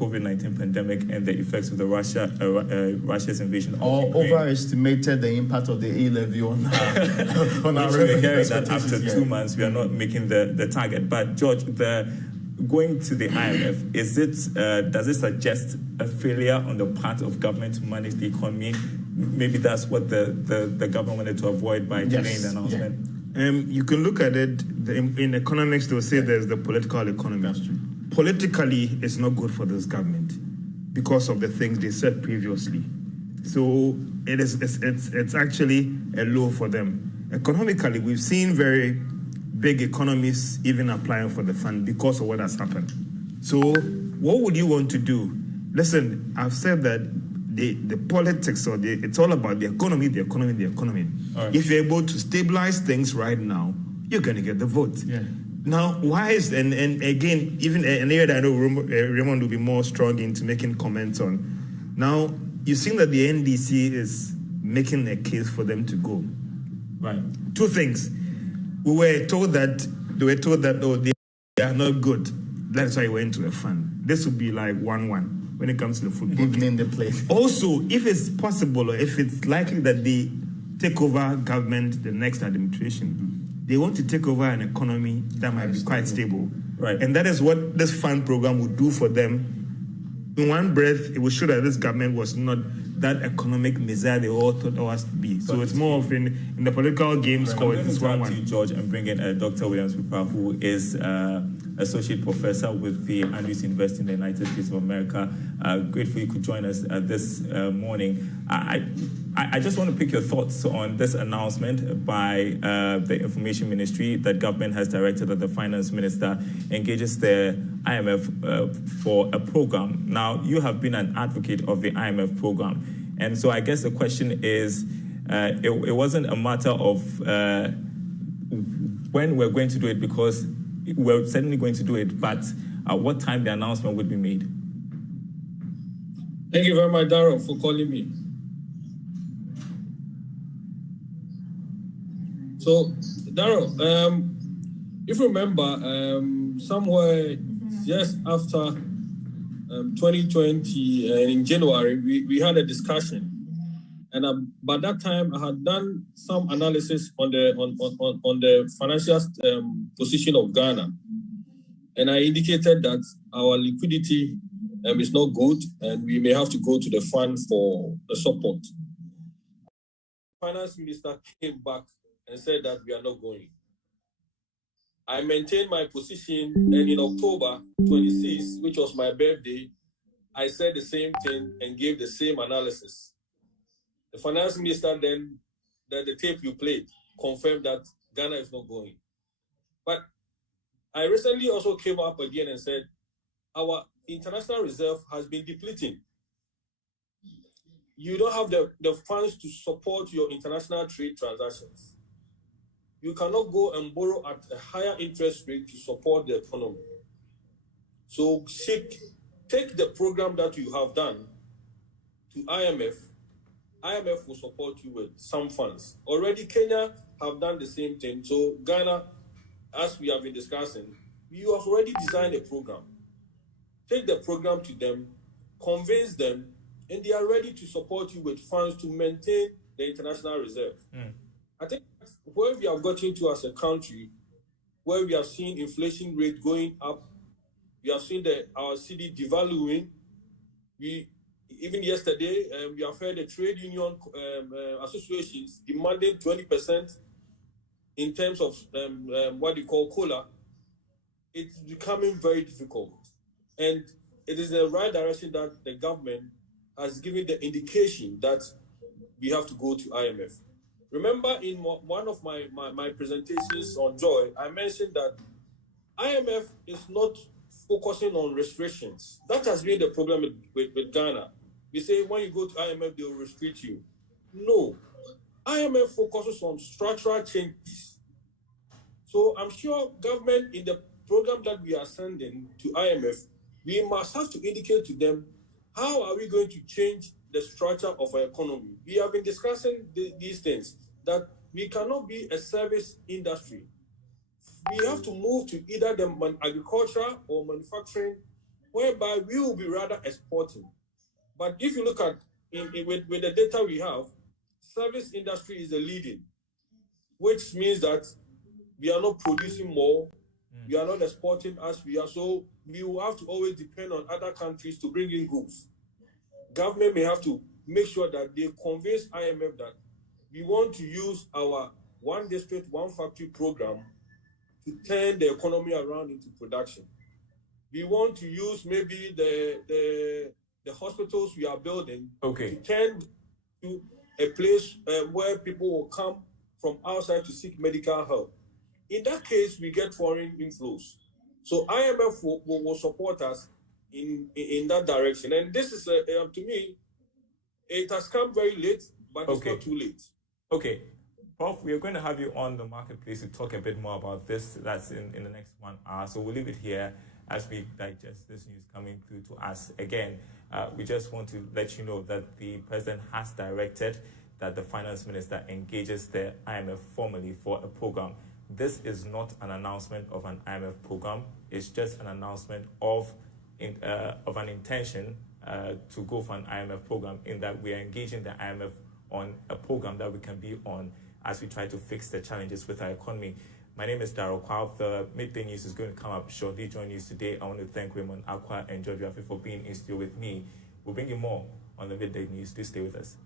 COVID-19 pandemic and the effects of the Russia's invasion of or Ukraine. overestimated the impact of the E-levy on our revenue. Hearing that after 2 months we are not making the target. But George, going to the IMF, does it suggest a failure on the part of government to manage the economy? Maybe that's what the government wanted to avoid by delaying the announcement. Yeah. You can look at it in economics. They'll say there's the political economy. That's true. Politically, it's not good for this government because of the things they said previously. So it's actually a low for them. Economically, we've seen very big economies even applying for the fund because of what has happened. So what would you want to do? Listen, I've said that the politics it's all about the economy. Right. If you're able to stabilize things right now, you're going to get the vote. Yeah. Now, why is, and again, even an area that I know Raymond will be more strong into making comments on. Now, you've seen that the NDC is making a case for them to go. Right. Two things. They were told that they are not good. That's why we went to a fund. This would be like 1-1 when it comes to the football. Evening the place. Also, if it's possible or if it's likely that they take over government, the next administration, they want to take over an economy that might be quite stable. Right. And that is what this fund program would do for them. In one breath, it will show that this government was not that economic messiah they all thought it was to be. So it's more of in the political game score. It's 1-1. George, and bring in Dr. Williams Pipa, who is associate professor with the Andrews University in the United States of America. Grateful you could join us this morning. I just want to pick your thoughts on this announcement by the Information Ministry that government has directed that the finance minister engages the IMF for a program. Now, you have been an advocate of the IMF program. And so I guess the question is, it wasn't a matter of when we're going to do it, because we're certainly going to do it, but at what time the announcement would be made. Thank you very much, Darrell, for calling me. So, Darrell, if you remember, somewhere just after 2020, in January, we had a discussion. And by that time, I had done some analysis on the financial position of Ghana. And I indicated that our liquidity is not good, and we may have to go to the fund for the support. The finance minister came back and said that we are not going. I maintained my position, and in October 26, which was my birthday, I said the same thing and gave the same analysis. The finance minister then, the tape you played, confirmed that Ghana is not going. But I recently also came up again and said, our international reserve has been depleting. You don't have the funds to support your international trade transactions. You cannot go and borrow at a higher interest rate to support the economy. So take the program that you have done to IMF. IMF will support you with some funds. Already Kenya have done the same thing. So Ghana, as we have been discussing, you have already designed a program. Take the program to them, convince them, and they are ready to support you with funds to maintain the international reserve. I think where we have gotten to as a country, where we have seen inflation rate going up, we have seen our cedi devaluing. Even yesterday, we have heard the trade union associations demanding 20% in terms of what they call COLA. It's becoming very difficult. And it is the right direction that the government has given the indication that we have to go to IMF. Remember, in one of my presentations on Joy, I mentioned that IMF is not focusing on restrictions. That has been the problem with Ghana. We say when you go to IMF, they will restrict you. No. IMF focuses on structural changes. So I'm sure government, in the program that we are sending to IMF, we must have to indicate to them, how are we going to change the structure of our economy? We have been discussing these things, that we cannot be a service industry. We have to move to either the agriculture or manufacturing whereby we will be rather exporting. But if you look at with the data we have, service industry is the leading, which means that we are not producing more, we are not exporting as we are, so we will have to always depend on other countries to bring in goods. Government may have to make sure that they convince IMF that we want to use our one district, one factory program to turn the economy around into production. We want to use maybe the hospitals we are building to turn to a place where people will come from outside to seek medical help. In that case, we get foreign inflows. So IMF will support us in that direction. And this is, to me, it has come very late, but it's not too late. Okay. Prof, we are going to have you on the marketplace to talk a bit more about this. That's in the next 1 hour. So we'll leave it here as we digest this news coming through to us. Again, we just want to let you know that the president has directed that the finance minister engages the IMF formally for a program. This is not an announcement of an IMF program. It's just an announcement of an intention to go for an IMF program, in that we are engaging the IMF on a program that we can be on as we try to fix the challenges with our economy. My name is Darryl Kwao. The midday news is going to come up shortly. Joining us today, I want to thank Raymond Akwa and George Rafi for being in studio with me. We'll bring you more on the midday news. Please stay with us.